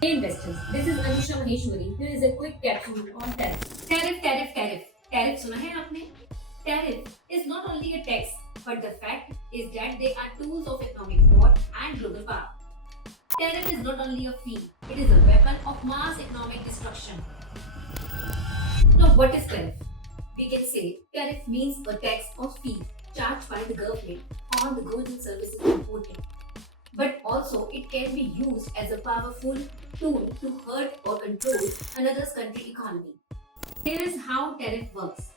Hey investors, this is Anusha Maheshwari. Here is a quick capsule on tariff. Tariff. Tariff सुना है आपने? Tariff is not only a tax, but the fact is that they are tools of economic war and global power. Tariff is not only a fee, it is a weapon of mass economic destruction. Now, what is tariff? We can say tariff means a tax or fee charged by the government on the goods and services imported. But also, it can be used as a powerful tool to hurt or control another's country economy. Here is how tariff works.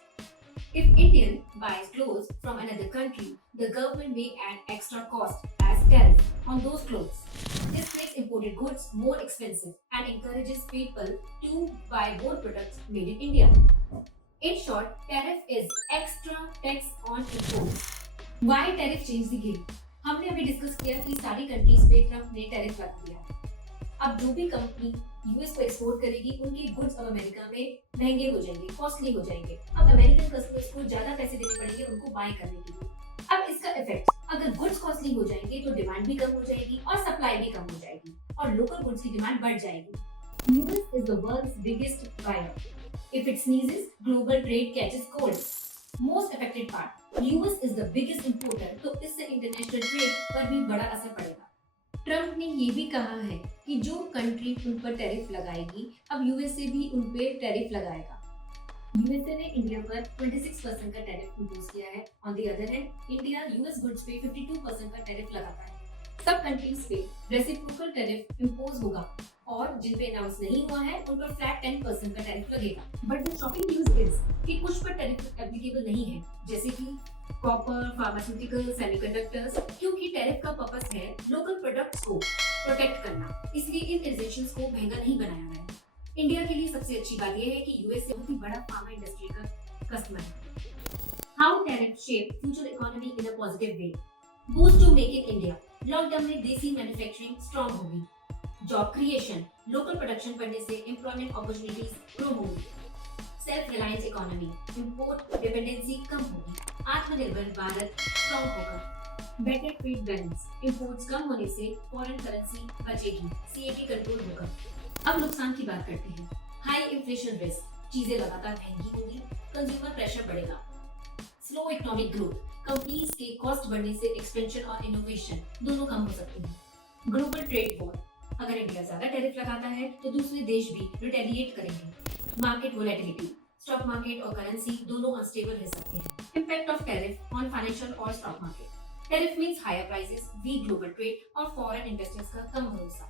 If Indian buys clothes from another country, the government may add extra cost as tariff on those clothes. This makes imported goods more expensive and encourages people to buy more products made in India. In short, tariff is extra tax on imports. Why tariff change the game? हमने अभी discuss किया कि सारी countries पे Trump ने tariff लगा दिया है। अब जो भी कंपनी यूएस को एक्सपोर्ट करेगी उनके गुड्स अब अमेरिका में महंगे हो जाएंगे, कॉस्टली हो जाएंगे। अब अमेरिकन कस्टमर्स को ज्यादा पैसे देने पड़ेंगे उनको बाय करने के लिए। अब इसका इफेक्ट, अगर गुड्स कॉस्टली हो जाएंगे तो डिमांड भी कम हो जाएगी और सप्लाई भी कम हो जाएगी और लोकल गुड्स की डिमांड बढ़ जाएगी। US is the world's biggest buyer. If it sneezes, global trade catches cold. Most affected part, US is the biggest importer, तो इससे इंटरनेशनल ट्रेड पर भी बड़ा असर पड़ेगा। ट्रम्प ने ये भी कहा है कि जो कंट्री उन पर टैरिफ लगाएगी, अब यूएसए भी उन पर टैरिफ लगाएगा। यूएसए ने इंडिया पर 26% का टैरिफ इंपोज किया है। On the other hand, India US goods पे 52% का टैरिफ लगाता है। सब कंट्रीज पे रेसिप्रोकल टैरिफ इंपोज होगा और जिन पे अनाउंस नहीं हुआ है उन पर फ्लैट 10% का टैरिफ लगेगा। But the shocking news is कि कुछ पर टैरिफ एप्लीकेबल नहीं है, जैसे कि कॉपर, फार्मास्यूटिकल, सेमीकंडक्टर्स, क्योंकि टैरिफ का पर्पस है लोकल प्रोडक्ट्स को प्रोटेक्ट करना, इसलिए इन रिजेक्शंस को महंगा नहीं बनाया गया है। इंडिया के लिए सबसे अच्छी बात यह है कि यूएस बहुत ही बड़ा फार्मा इंडस्ट्री का कस्टमर है। How tariff shape future economy in a positive way? Boost to make in India. Long term में देसी मैन्युफैक्चरिंग स्ट्रांग होगी। जॉब क्रिएशन, लोकल प्रोडक्शन बढ़ने से एम्प्लॉयमेंट अपॉर्चुनिटीज ग्रो होंगी। Self reliance economy, import dependency कम होगी। Atmanirbhar Bharat strong होगा। Better trade balance, imports कम होने से फॉरेन करेंसी बचेगी, सीएटी कंट्रोल होगा। अब नुकसान की बात करते हैं। हाई इन्फ्लेशन रिस्क, चीजें लगातार महंगी होंगी, कंज्यूमर प्रेशर बढ़ेगा। स्लो इकोनॉमिक ग्रोथ, कंपनीज के कॉस्ट बढ़ने से एक्सपेंशन और इनोवेशन दोनों कम हो सकते हैं। ग्लोबल ट्रेड वॉर, अगर इंडिया ज्यादा टैरिफ लगाता है तो दूसरे देश भी रिटेलिएट करेंगे। मार्केट वोलेटिलिटी, स्टॉक मार्केट और करेंसी दोनों अनस्टेबल रह सकते हैं। Impact of tariff on financial और stock market. Tariff means higher prices, weak global trade और फॉरेन इन्वेस्टर्स का कम भरोसा।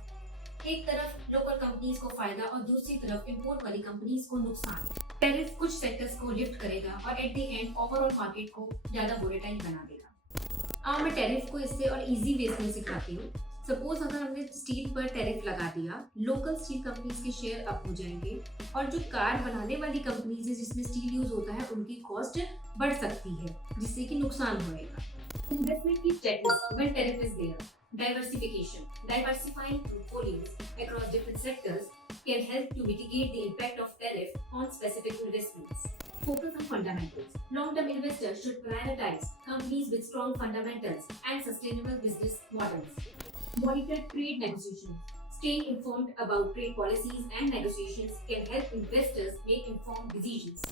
एक तरफ लोकल कंपनीज को फायदा और दूसरी तरफ इंपोर्ट वाली कंपनीज को नुकसान। टैरिफ कुछ सेक्टर्स को लिफ्ट करेगा और at the end overall market को ज्यादा वोलेटाइल बना देगा। मैं टैरिफ को इससे और इजी वेज में सिखाती हूँ। सपोज अगर हमने स्टील पर टैरिफ लगा दिया, लोकल स्टील कंपनीज के शेयर अप हो जाएंगे और जो कार बनाने वाली कंपनीज है जिसमें स्टील यूज होता है उनकी कॉस्ट बढ़ सकती है, जिससे कि नुकसान होएगा। इन्वेस्टमेंट की checklist when tariff is there. Diversification. Diversifying portfolios across different sectors can help to mitigate the impact of tariff on specific investments. Focus on fundamentals. Long-term investors should prioritize companies with strong fundamentals and sustainable business models. Monitor trade negotiations. Staying informed about trade policies and negotiations can help investors make informed decisions.